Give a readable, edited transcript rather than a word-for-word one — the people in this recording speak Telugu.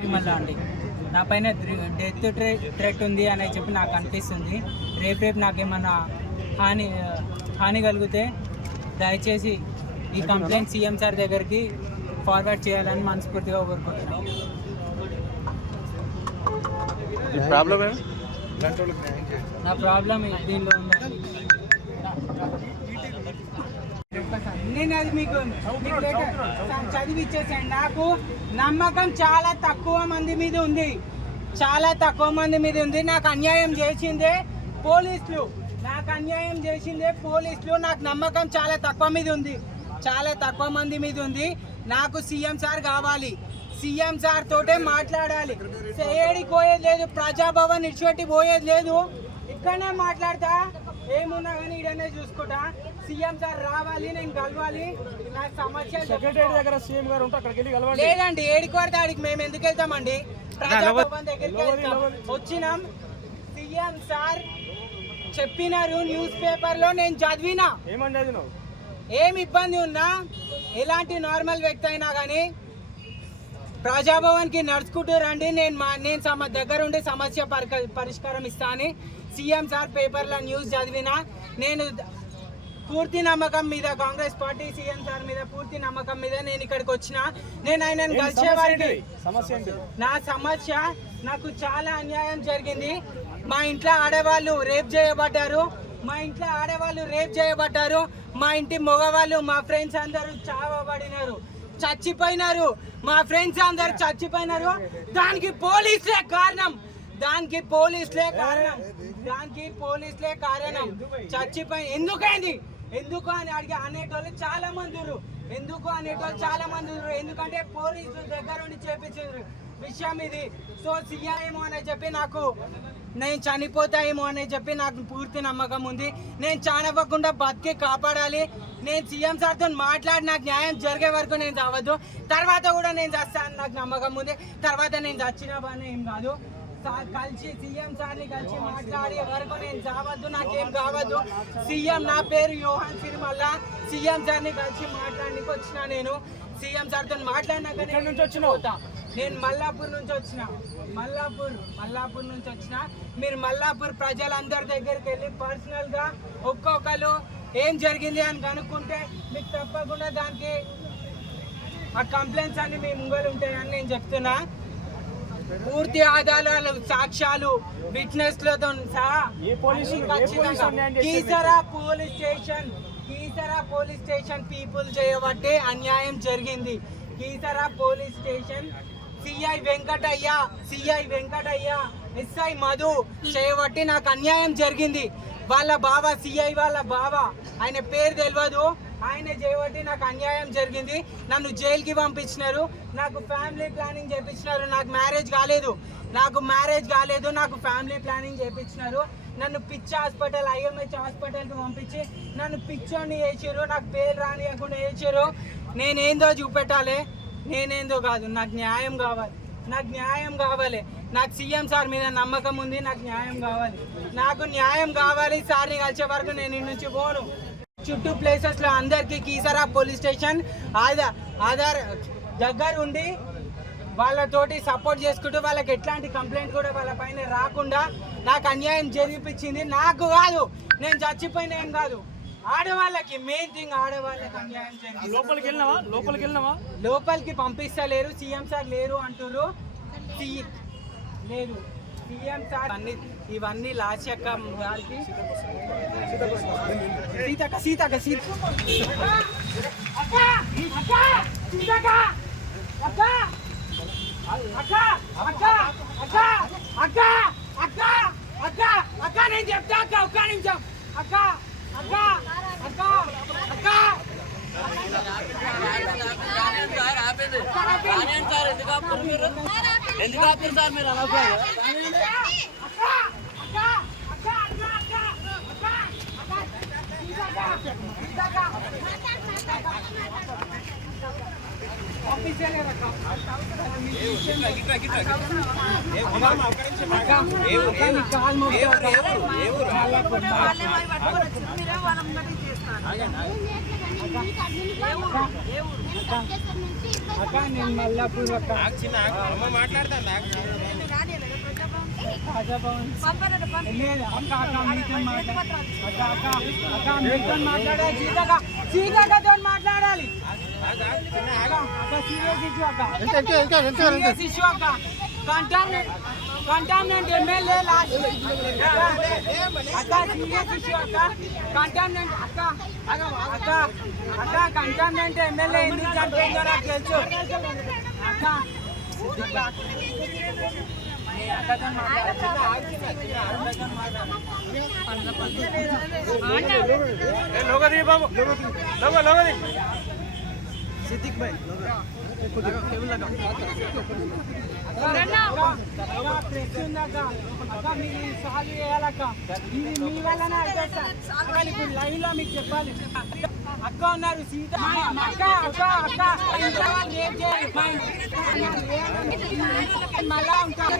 తిరుమల అండి నా పైన డెత్ థ్రెట్ ఉంది అని చెప్పి నాకు అనిపిస్తుంది. రేపు నాకేమన్నా హాని కలిగితే దయచేసి ఈ కంప్లైంట్ సీఎం సార్ దగ్గరికి ఫార్వర్డ్ చేయాలని మనస్ఫూర్తిగా కోరుకుంటున్నాను. నా ప్రాబ్లం దీనిలో ఉందండి. నేను అది మీకు చదివి ఇచ్చేసాను. నాకు నమ్మకం చాలా తక్కువ మంది మీద ఉంది, నాకు అన్యాయం చేసిందే పోలీసులు, నాకు నమ్మకం చాలా తక్కువ మంది మీద ఉంది. నాకు సీఎం సార్ కావాలి, సీఎం సార్ తోటే మాట్లాడాలి. ఏడికి పోయేది లేదు, ప్రజాభవన్ ఇచ్చిపెట్టి పోయేది లేదు, ఇక్కడనే మాట్లాడతా, ఏమున్నా కానీ ఇడనే చూసుకుంటా. సీఎం సార్ రావాలి, నేను కలవాలి. నా సమస్య దగ్గర సీఎం గారు ఉంటే అక్కడికి వెళ్ళి కలవాలి. లేదండి, ఏడికి పడితే ఆడికి మేము ఎందుకు వెళ్తామండి? ప్రజాభవన్ దగ్గరికి వచ్చినాం. సీఎం సార్ చెప్పినారు న్యూస్ పేపర్ లో, నేను చదివినా. ఏం ఇబ్బంది ఉన్నా, ఎలాంటి నార్మల్ వ్యక్తి అయినా కానీ ప్రజాభవన్ కి నడుచుకుంటూ రండి, నేను దగ్గర ఉండి సమస్య పరిష్కారం ఇస్తా అని సీఎం సార్ పేపర్లో న్యూస్ చదివినా. నేను పూర్తి నమ్మకం మీద, కాంగ్రెస్ పార్టీ సీఎం సార్ మీద పూర్తి నమ్మకం మీద నేను ఇక్కడికి వచ్చిన. నేను ఆయనను కలిసేవారికి నా సమస్య, నాకు చాలా అన్యాయం జరిగింది. మా ఇంట్లో ఆడవాళ్ళు రేప్ చేయబడ్డారు, మా ఇంటి మగవాళ్ళు, మా ఫ్రెండ్స్ అందరూ చావబడినారు, చచ్చిపోయినారు, మా ఫ్రెండ్స్ అందరు చచ్చిపోయినారు. దానికి పోలీసులే కారణం. చచ్చిపోయి ఎందుకు అని అనేటోళ్ళు చాలా మంది ఎందుకంటే పోలీసులు దగ్గర ఉండి చేపించారు విషయం ఇది. సో సీఎం అని చెప్పి నేను చనిపోతాయేమో అని చెప్పి నాకు పూర్తి నమ్మకం ఉంది. నేను చావకుండా బతికి కాపాడాలి. నేను సీఎం సార్తో మాట్లాడి నాకు న్యాయం జరిగే వరకు నేను చావద్దు, తర్వాత కూడా నేను చస్తాను నాకు నమ్మకం ఉంది. తర్వాత నేను చచ్చినా బాగా ఏం కాదు, కలిసి సీఎం సార్ని కలిసి మాట్లాడే వరకు నేను చావద్దు, నాకేం కావద్దు. సీఎం, నా పేరు యోహాన్ సిరిమల్ల, సీఎం సార్ని కలిసి మాట్లాడడానికి వచ్చిన. నేను సీఎం సార్తో మాట్లాడినాక నేను మల్లాపూర్ నుంచి వచ్చిన. మీరు మల్లాపూర్ ప్రజలందరి దగ్గరికి వెళ్ళి పర్సనల్ గా ఒక్కొక్కరు ఏం జరిగింది అని కనుక్కుంటే మీకు తప్పకుండా దానికి ఆ కంప్లైంట్స్ అన్ని మీ ముంగలు ఉంటాయని నేను చెప్తున్నా. పూర్తి ఆధారాలు, సాక్ష్యాలు, విట్నెస్లతో సహా కీసరా పోలీస్ స్టేషన్ పీపుల్ చేయబట్టే అన్యాయం జరిగింది. Keesara police station CI Venkataiah SI Madhu చేయబట్టి నాకు అన్యాయం జరిగింది. వాళ్ళ బావ, సిఐ వాళ్ళ బావ, ఆయన పేరు తెలియదు, ఆయన చేయబట్టి నాకు అన్యాయం జరిగింది. నన్ను జైలుకి పంపించినారు, నాకు ఫ్యామిలీ ప్లానింగ్ చేయించినారు. నాకు మ్యారేజ్ కాలేదు, నాకు ఫ్యామిలీ ప్లానింగ్ చేయించినారు. నన్ను పిచ్చి హాస్పిటల్, ఐఎంహెచ్ హాస్పిటల్కి పంపించి నన్ను పిచ్చోని వేసారు, నాకు పేరు రానియకుండా వేసారు. నేనేందో చూపెట్టాలి, నేనేందో కాదు, నాకు న్యాయం కావాలి. నాకు సీఎం సార్ మీద నమ్మకం ఉంది, నాకు న్యాయం కావాలి. సార్ని కలిసే వరకు నేను ఇన్ని నుంచి పోను. చుట్టూ ప్లేసెస్ లో అందరికి కీసరా పోలీస్ స్టేషన్ ఆధార్ దగ్గర ఉండి వాళ్ళతోటి సపోర్ట్ చేసుకుంటూ వాళ్ళకి ఎట్లాంటి కంప్లైంట్ కూడా వాళ్ళ పైన రాకుండా నాకు అన్యాయం జరిపించింది. నాకు కాదు, నేను చచ్చిపోయిన ఏం కాదు, ఆడవాళ్ళకి మెయిన్ థింగ్, ఆడవాళ్ళకి అన్యాయం జరిగింది. లోపలికి పంపిస్తలేరు, సీఎం సార్ లేరు అంటారు. లేదు సీఎం సార్ ఇవన్నీ లాస్యక్క గారికి సీతక్క నేను చెప్తా అక్క, ఒక్క నిమిషం అక్క. ఎందుకు ఆపారు సార్ మీరు అలా? కాల్ అక్క నేను మల్లాపూర్ అక్క రాజాభవన్ లేదు అక్క అక్క మీతో మాట్లాడాలి సీతక్కతో మాట్లాడాలి అక్క సీరియస్ ఇష్యూ అక్క సీరియస్ ఇష్యూ అక్క కంటామినెంట్ ఎమ్మెల్యే లాస్ట్ అక్క సీరియస్ ఇష్యూ అక్క కంటామినెంట్ అక్క అక్క అక్క కంటామినెంట్ ఎమ్మెల్యే ఎందుకు చనిపోయిందో నాకు తెలుసు అక్క సిద్దిక్ భాయ్ సాల్వ్ చేయాలక్క ఇది మీ వల్లనే ఇప్పుడు లైవ్ లో మీకు చెప్పాలి అక్క ఉన్నారు సీత అక్క అక్క అక్క ఇంట్లో వాళ్ళు ఏం చేయాలి మళ్ళా ఉంటారు